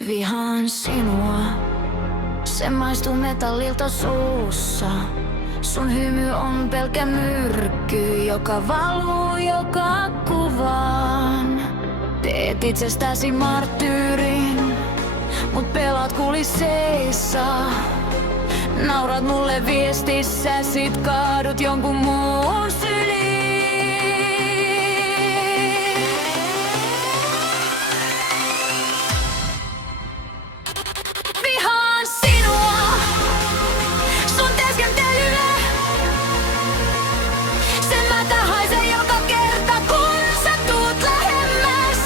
Vihaan sinua, se maistuu metallilta suussa. Sun hymy on pelkkä myrkky, joka valuu joka kuvaan. Teet itsestäsi marttyyrin, mut pelaat kulisseissa. Naurat mulle viestissä, sit kaadut jonkun muun syliin. Vihaan sinua, sun teeskentelyä. Sen mätä haisee joka kerta, kun sä tuut lähemmäs.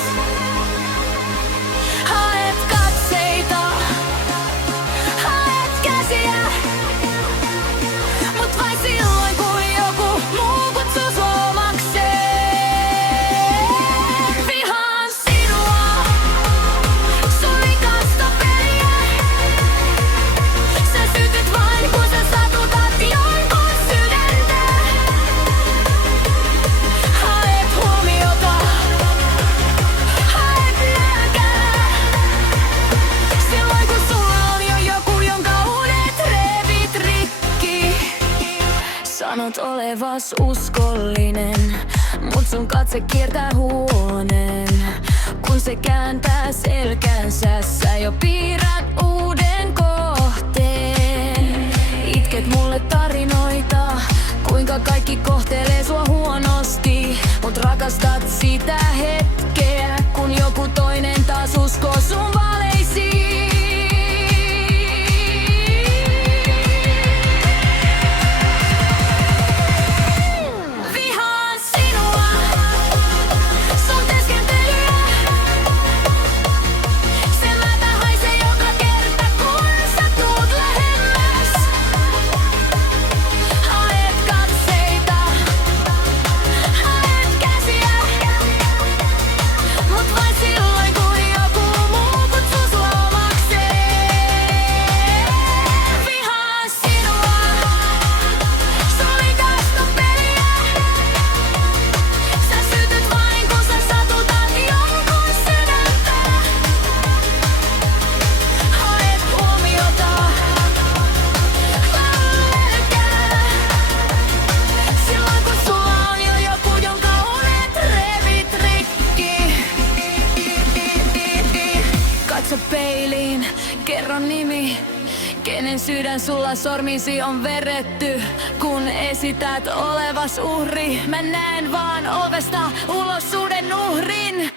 Haet katseita, haet käsiä, mut vain silloin kun joku muu kutsuu sua omakseen. Vihaan sinua, sun likasta peliä. Sä sytyt vain kun sä satutat jonkun sydäntä. Haet huomiota, haet nälkää. Silloin kun sulla on jo joku, jonka unet revit rikki. Sanot olevas uskollinen, mut sun katse kiertää huoneen. Kun se kääntää selkänsä, sä jo piirrät uuden kohteen. Itket mulle tarinoita, kuinka kaikki kohtelee sua huonosti. Mut rakastat sitä hetkeä, kun joku toinen taas uskoo sun valeisiin. Vihaan sinua, sun teeskentelyä. Sen mätä haisee joka kerta, kun sä tuut lähemmäs. Haet katseita, haet käsiä, mut vain silloin kun joku muu kutsuu sua omakseen. Vihaan sinua, sun likasta peliä. Sä sytyt vain kun sä satutat jonkun sydäntä. Haet huomiota, nälkää. Silloin kun sulla on jo joku, jonka unet revit rikki. Katso peiliin, kerro nimi. Kenen sydän sulla sormisi on verretty? Kun esität olevas uhri, mä näen vaan ovesta ulos uuden uhrin.